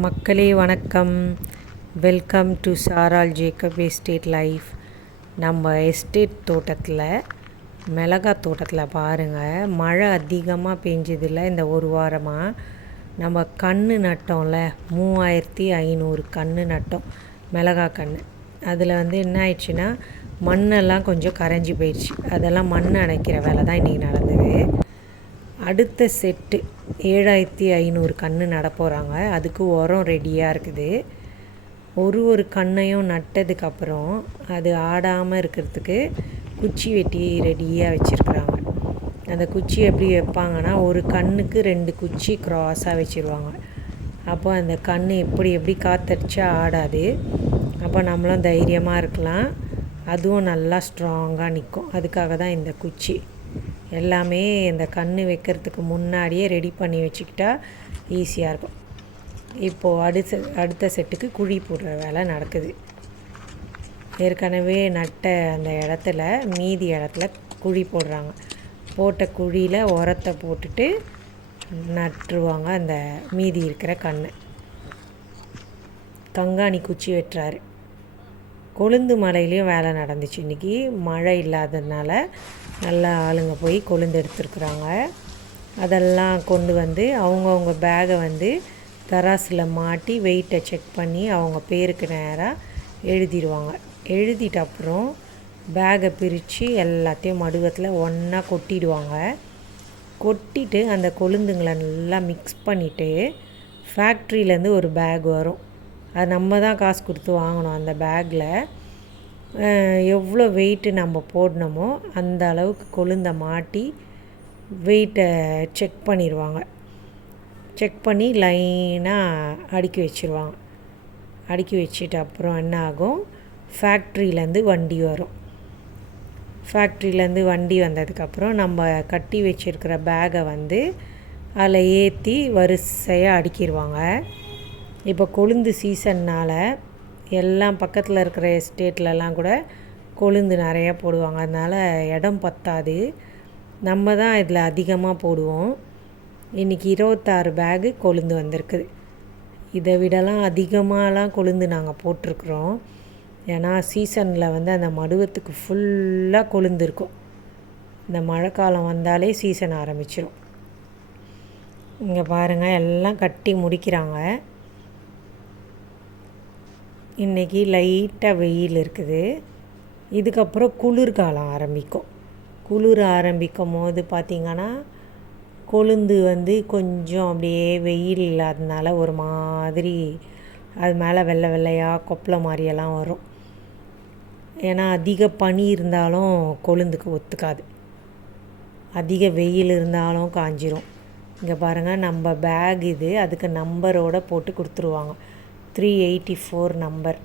மக்களே வணக்கம். Welcome to Saral Jacob estate life நம்ம எஸ்டேட் தோட்டத்தில் மிளகா தோட்டத்தில் பாருங்கள் மழை அதிகமாக பெஞ்சதில்ல இந்த ஒரு வாரமாக நம்ம கன்று நட்டோம்ல மூவாயிரத்தி ஐநூறு கன்று நட்டோம் மிளகா கன்று அதில் வந்து என்ன ஆயிடுச்சுன்னா மண்ணெல்லாம் கொஞ்சம் கரைஞ்சி போயிடுச்சு. அதெல்லாம் மண் அணைக்கிற வேலை தான் இன்றைக்கி நடந்தது. அடுத்த செட்டு. ஏழாயிரத்தி ஐநூறு கன்று நட போகிறாங்க அதுக்கு உரம் ரெடியாக இருக்குது. ஒரு ஒரு கண்ணையும் நட்டதுக்கப்புறம் அது ஆடாமல் இருக்கிறதுக்கு குச்சி வெட்டி ரெடியாக வச்சுருக்குறாங்க. அந்த குச்சி எப்படி வைப்பாங்கன்னா ஒரு கண்ணுக்கு ரெண்டு குச்சி க்ராஸாக வச்சுருவாங்க. அப்போ அந்த கண் எப்படி எப்படி காத்தடிச்சா ஆடாது. அப்போ நம்மளும் தைரியமாக இருக்கலாம். அதுவும் நல்லா ஸ்ட்ராங்காக நிற்கும் அதுக்காக தான் இந்த குச்சி. எல்லாமே இந்த கண் வைக்கிறதுக்கு முன்னாடியே ரெடி பண்ணி வச்சுக்கிட்டா ஈஸியாக இருக்கும். இப்போது அடுத்த அடுத்த செட்டுக்கு குழி போடுற வேலை நடக்குது. ஏற்கனவே நட்ட அந்த இடத்துல மீதி இடத்துல குழி போடுறாங்க. போட்ட குழியில் உரத்தை போட்டுட்டு நட்டுருவாங்க அந்த மீதி இருக்கிற கண் கங்காணி குச்சி வெட்டுறாரு. கொழுந்து மலையிலையும் வேலை நடந்துச்சு. இன்றைக்கி மழை இல்லாததுனால நல்லா ஆளுங்க போய் கொழுந்து எடுத்துருக்குறாங்க. அதெல்லாம் கொண்டு வந்து அவங்கவுங்க பேகை வந்து தராசில் மாட்டி வெயிட்டை செக் பண்ணி அவங்க பேருக்கு நேராக எழுதிடுவாங்க எழுதிட்ட அப்புறம் பேகை பிரித்து எல்லாத்தையும் மடுவத்தில் ஒன்றா கொட்டிடுவாங்க. கொட்டிட்டு அந்த கொழுந்துங்களை நல்லா மிக்ஸ் பண்ணிவிட்டு ஃபேக்ட்ரியிலேருந்து ஒரு பேக் வரும். அது நம்ம தான் காசு கொடுத்து வாங்கணும் அந்த பேக்கில் எவ்வளோ வெயிட்டு நம்ம போடணுமோ அந்த அளவுக்கு கொழுந்த மாட்டி வெயிட்டை செக் பண்ணிடுவாங்க செக் பண்ணி லைனாக அடுக்கி வச்சுருவாங்க. அடுக்கி வச்சுட்டு அப்புறம் என்ன ஆகும்? ஃபேக்ட்ரியிலேருந்து வண்டி வரும். ஃபேக்ட்ரியிலேருந்து வண்டி வந்ததுக்கப்புறம் நம்ம கட்டி வச்சுருக்கிற பேகை வந்து அதில் ஏற்றி வரிசையாக அடுக்கிடுவாங்க இப்போ கொழுந்து சீசன்னால் எல்லாம் பக்கத்தில் இருக்கிற எஸ்டேட்லலாம் கூட கொழுந்து நிறையா போடுவாங்க. அதனால் இடம் பத்தாது. நம்ம தான் இதில் அதிகமாக போடுவோம். இன்றைக்கி இருபத்தாறு பேகு கொழுந்து வந்திருக்குது. இதை விடலாம் அதிகமாகலாம் கொழுந்து நாங்கள் போட்டிருக்குறோம். ஏன்னா சீசனில் வந்து அந்த மடுவத்துக்கு ஃபுல்லாக கொழுந்து இருக்கும். இந்த மழை காலம் வந்தாலே சீசன் ஆரம்பிச்சிடும் இங்கே பாருங்கள் எல்லாம் கட்டி முடிக்கிறாங்க. இன்றைக்கி லைட்டாக வெயில் இருக்குது. இதுக்கப்புறம் குளிர்காலம் ஆரம்பிக்கும். குளிர் ஆரம்பிக்கும் போது பார்த்திங்கன்னா கொழுந்து வந்து கொஞ்சம் அப்படியே வெயில் இல்லாததுனால ஒரு மாதிரி அது மேலே வெள்ளை வெள்ளையாக கொப்பளை மாதிரியெல்லாம் வரும். ஏன்னா அதிக பனி இருந்தாலும் கொழுந்துக்கு ஒத்துக்காது. அதிக வெயில் இருந்தாலும் காஞ்சிரும். இங்கே பாருங்கள் நம்ம பேக் இது அதுக்கு நம்பரோடு போட்டு கொடுத்துருவாங்க. த்ரீ எயிட்டி ஃபோர் நம்பர்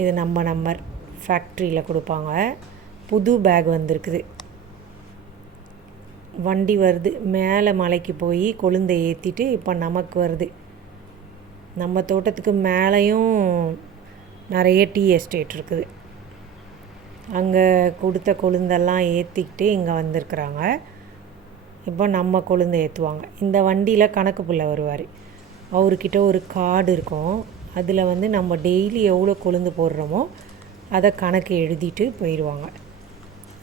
இது நம்ம நம்பர் ஃபேக்ட்ரியில் கொடுப்பாங்க. புது பேக் வந்திருக்குது. வண்டி வருது. மேலே மலைக்கு போய் கொழுந்தை ஏற்றிட்டு இப்போ நமக்கு வருது. நம்ம தோட்டத்துக்கு மேலேயும் நிறைய டீ எஸ்டேட் இருக்குது. அங்கே கொடுத்த கொழுந்தெல்லாம் ஏற்றிக்கிட்டு இங்கே வந்திருக்குறாங்க. இப்போ நம்ம கொழுந்தை ஏற்றுவாங்க இந்த வண்டியில் கணக்கு புள்ள வருவார். அவர்கிட்ட ஒரு கார்டு இருக்கும். அதில் வந்து நம்ம டெய்லி எவ்வளோ கொழுந்து போடுறோமோ அதை கணக்கு எழுதிட்டு போயிடுவாங்க.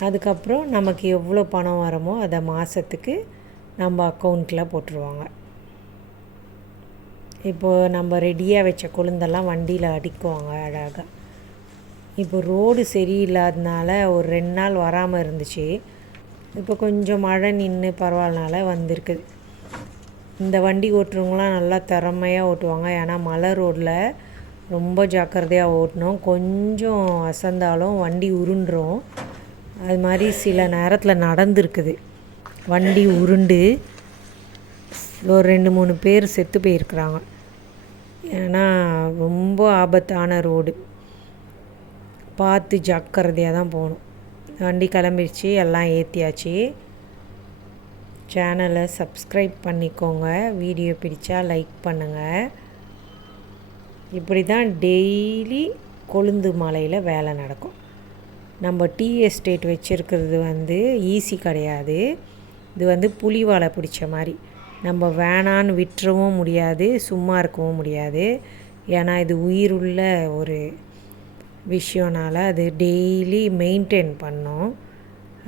அதுக்கப்புறம் நமக்கு எவ்வளோ பணம் வரமோ அதை மாதத்துக்கு நம்ம அக்கௌண்ட்டில் போட்டுருவாங்க. இப்போது நம்ம ரெடியாக வச்ச கொழுந்தெல்லாம் வண்டியில் அடிக்குவாங்க அழகாக இப்போ ரோடு சரியில்லாதனால ஒரு ரெண்டு நாள் வராமல் இருந்துச்சு. இப்போ கொஞ்சம் மழை நின்று பரவாயில்லனால வந்திருக்குது. இந்த வண்டி ஓட்டுறவங்களாம் நல்லா திறமையாக ஓட்டுவாங்க. ஏன்னா மலை ரோட்டில் ரொம்ப ஜாக்கிரதையாக ஓட்டணும். கொஞ்சம் அசந்தாலும் வண்டி உருண்டுரும். அது மாதிரி சில நேரத்தில் நடந்துருக்குது. வண்டி உருண்டு ஒரு ரெண்டு மூணு பேர் செத்து போயிருக்கிறாங்க. ஏன்னா ரொம்ப ஆபத்தான ரோடு. பார்த்து ஜாக்கிரதையாக தான் போகணும். வண்டி கிளம்பிடுச்சு எல்லாம் ஏற்றியாச்சு சேனலை சப்ஸ்கிரைப் பண்ணிக்கோங்க. வீடியோ பிடிச்சா லைக் பண்ணுங்கள் இப்படி தான் டெய்லி கொழுந்து மலையில் வேலை நடக்கும். நம்ம டீ எஸ்டேட் வச்சுருக்கிறது வந்து ஈஸி கிடையாது. இது வந்து புலி வாழை பிடிச்ச மாதிரி. நம்ம வேணான்னு விட்டுறவும் முடியாது சும்மா இருக்கவும் முடியாது. ஏன்னா இது உயிருள்ள ஒரு விஷயம்னால அது டெய்லி மெயின்டைன் பண்ணோம்.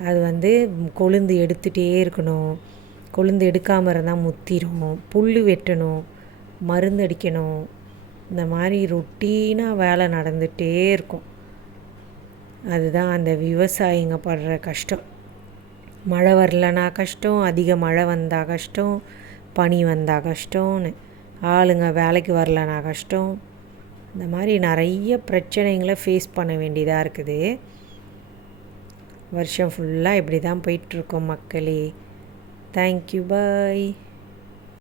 அது வந்து கொழுந்து எடுத்துகிட்டே இருக்கணும். கொழுந்து எடுக்காமல் இருந்தால் முத்திரும் புல் வெட்டணும் மருந்து அடிக்கணும். இந்த மாதிரி ரொட்டீனாக வேலை நடந்துகிட்டே இருக்கும். அதுதான் அந்த விவசாயிங்க படுற கஷ்டம். மழை வரலனா கஷ்டம் அதிக மழை வந்தால் கஷ்டம் பனி வந்தால் கஷ்டம்னு. ஆளுங்க வேலைக்கு வரலனா கஷ்டம். இந்த மாதிரி நிறைய பிரச்சனைகளை ஃபேஸ் பண்ண வேண்டியதாக இருக்குது. வருஷம் ஃபுல்லாக இப்படி தான் போயிட்டுருக்கோம் மக்களே. Thank you bye